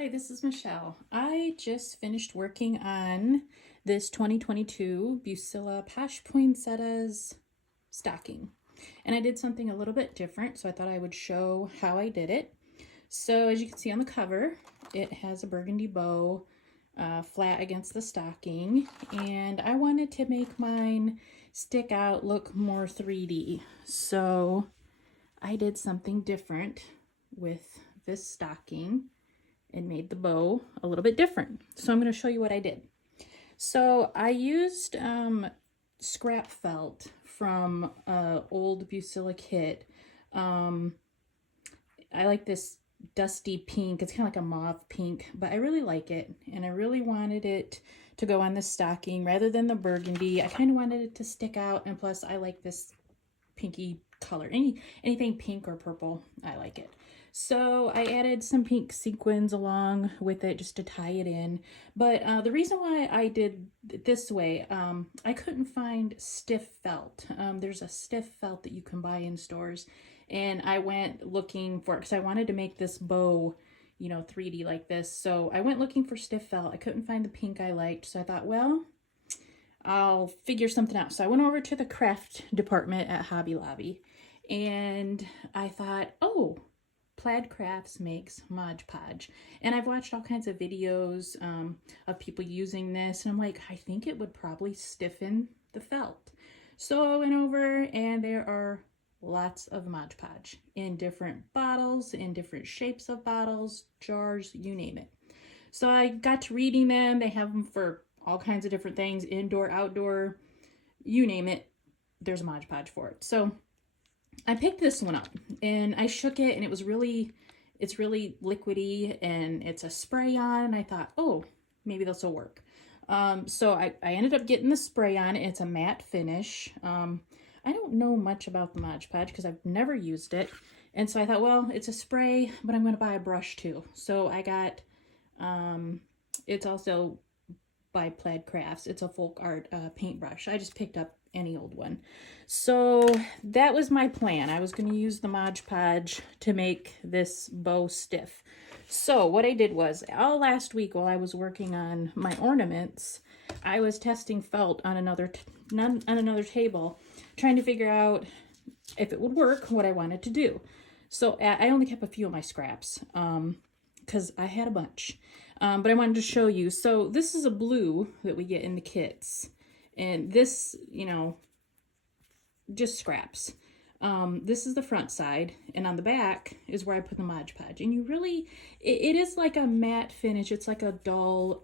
Hi, this is Michelle. I just finished working on this 2022 Bucilla Posh Poinsettias stocking. And I did something a little bit different, so I thought I would show how I did it. So as you can see on the cover, it has a burgundy bow flat against the stocking. And I wanted to make mine stick out, look more 3D. So I did something different with this stocking and made the bow a little bit different. So I'm going to show you what I did. So I used scrap felt from old Bucilla kit. I like this dusty pink. It's kind of like a mauve pink, but I really like it. And I really wanted it to go on the stocking rather than the burgundy. I kind of wanted it to stick out. And plus I like this pinky color. Anything pink or purple, I like it. So I added some pink sequins along with it just to tie it in. But the reason why I did it this way, I couldn't find stiff felt. There's a stiff felt that you can buy in stores. And I went looking for it because I wanted to make this bow, 3D like this. So I went looking for stiff felt. I couldn't find the pink I liked. So I thought, well, I'll figure something out. So I went over to the craft department at Hobby Lobby. And I thought, oh, Plaid Crafts makes Modgepodge. And I've watched all kinds of videos of people using this. And I'm like, I think it would probably stiffen the felt. So I went over and there are lots of Modgepodge in different bottles, in different shapes of bottles, jars, you name it. So I got to reading them. They have them for all kinds of different things, indoor, outdoor, you name it. There's a Modgepodge for it. So I picked this one up and I shook it and it's really liquidy and it's a spray on and I thought, oh, maybe this will work. So I ended up getting the spray on. It's a matte finish. I don't know much about the Modgepodge because I've never used it. And so I thought, well, it's a spray, but I'm going to buy a brush too. So I got, it's also by Plaid Crafts. It's a folk art paintbrush. I just picked up any old one. So that was my plan. I was going to use the Modgepodge to make this bow stiff. So what I did was, all last week while I was working on my ornaments, I was testing felt on another table, trying to figure out if it would work, what I wanted to do. So I only kept a few of my scraps because I had a bunch. But I wanted to show you. So this is a blue that we get in the kits. And this, just scraps. This is the front side. And on the back is where I put the Modgepodge. And you really, it is like a matte finish. It's like a dull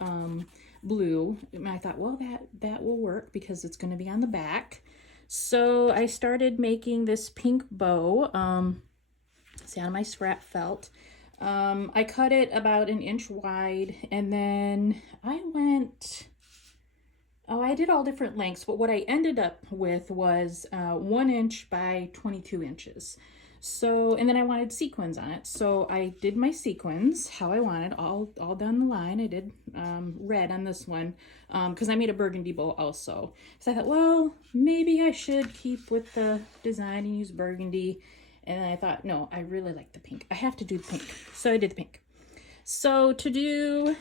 blue. And I thought, well, that will work because it's going to be on the back. So I started making this pink bow. See, on my scrap felt. I cut it about 1 inch wide and then I did all different lengths, but what I ended up with was 1 inch by 22 inches. So, and then I wanted sequins on it. So I did my sequins how I wanted, all down the line. I did red on this one because I made a burgundy bow also. So I thought, well, maybe I should keep with the design and use burgundy. And then I thought, no, I really like the pink. I have to do the pink. So I did the pink. So to do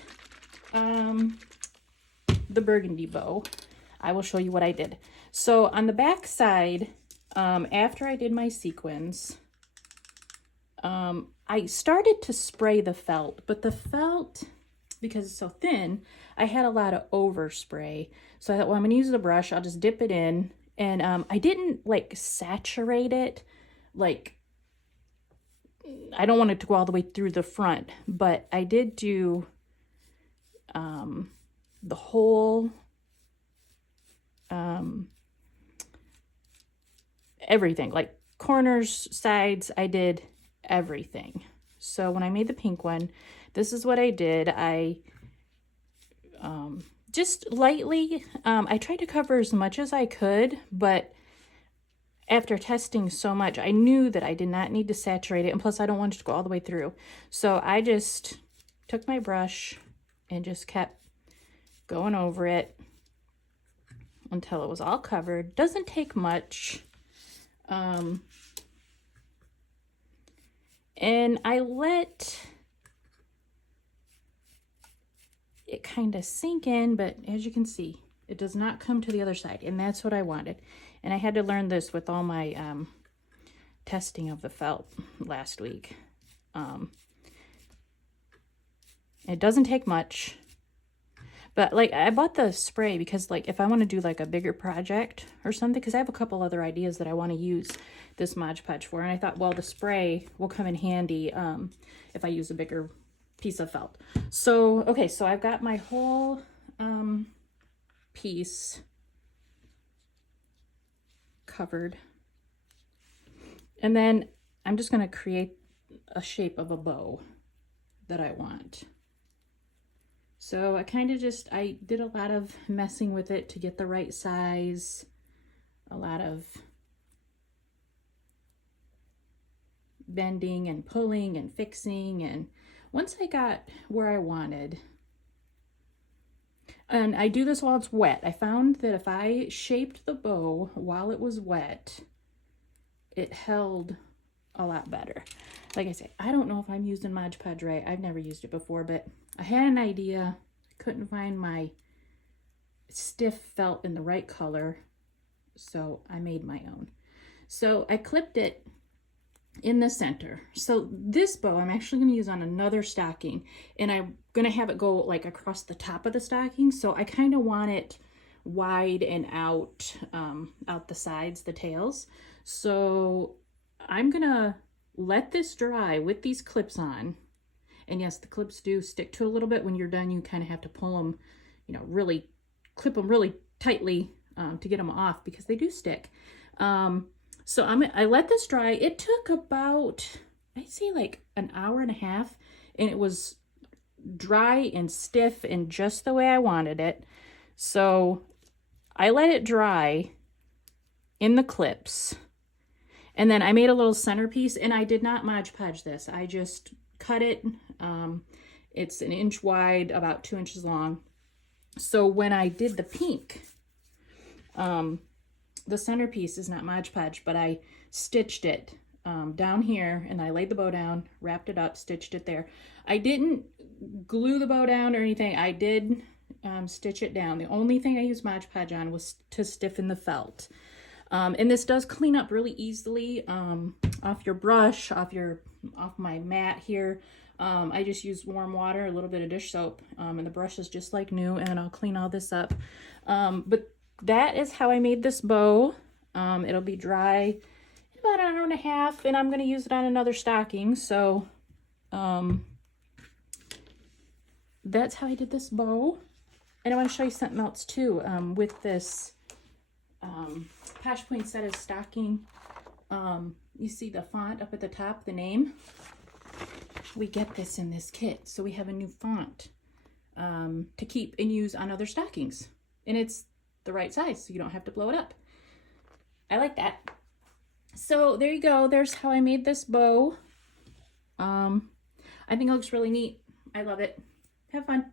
the burgundy bow, I will show you what I did. So on the back side, after I did my sequins, I started to spray the felt, but the felt, because it's so thin, I had a lot of overspray. So I thought, well, I'm gonna use the brush. I'll just dip it in. And I didn't like saturate it. Like, I don't want it to go all the way through the front, but I did do the whole, everything, like corners, sides, I did everything. So when I made the pink one, this is what I did. I just lightly, I tried to cover as much as I could, but after testing so much, I knew that I did not need to saturate it. And plus, I don't want it to go all the way through. So I just took my brush and just kept going over it until it was all covered. Doesn't take much. And I let it kind of sink in, but as you can see, it does not come to the other side, and that's what I wanted. And I had to learn this with all my testing of the felt last week. It doesn't take much, but like I bought the spray because like if I want to do like a bigger project or something, because I have a couple other ideas that I want to use this Modgepodge for, and I thought, well, the spray will come in handy if I use a bigger piece of felt. So okay, so I've got my whole piece covered, and then I'm just going to create a shape of a bow that I want. So I kind of just, I did a lot of messing with it to get the right size, a lot of bending and pulling and fixing, and once I got where I wanted, and I do this while it's wet, I found that if I shaped the bow while it was wet, it held a lot better. Like I say, I don't know if I'm using Modgepodge right. I've never used it before, but I had an idea. I couldn't find my stiff felt in the right color, so I made my own. So I clipped it in the center. So this bow I'm actually going to use on another stocking, and I'm going to have it go like across the top of the stocking. So I kind of want it wide and out the sides, the tails. So I'm going to let this dry with these clips on. And yes, the clips do stick to a little bit. When you're done, you kind of have to pull them, you know, really clip them really tightly to get them off because they do stick. So I let this dry. It took about, I'd say like an hour and a half, and it was dry and stiff and just the way I wanted it. So I let it dry in the clips, and then I made a little centerpiece, and I did not Mod Podge this. I just cut it. It's 1 inch wide, about 2 inches long. So when I did the pink, the centerpiece is not Mod Podge, but I stitched it down here, and I laid the bow down, wrapped it up, stitched it there. I didn't glue the bow down or anything. I did stitch it down. The only thing I used Mod Podge on was to stiffen the felt. And this does clean up really easily off your brush, off my mat here. I just use warm water, a little bit of dish soap, and the brush is just like new, and I'll clean all this up. But that is how I made this bow. It'll be dry in about an hour and a half, and I'm going to use it on another stocking. So that's how I did this bow. And I want to show you something else too with this Posh Poinsettias stocking. You see the font up at the top, the name? We get this in this kit, so we have a new font to keep and use on other stockings. And it's the right size, so you don't have to blow it up. I like that. So there you go. There's how I made this bow. I think it looks really neat. I love it. Have fun.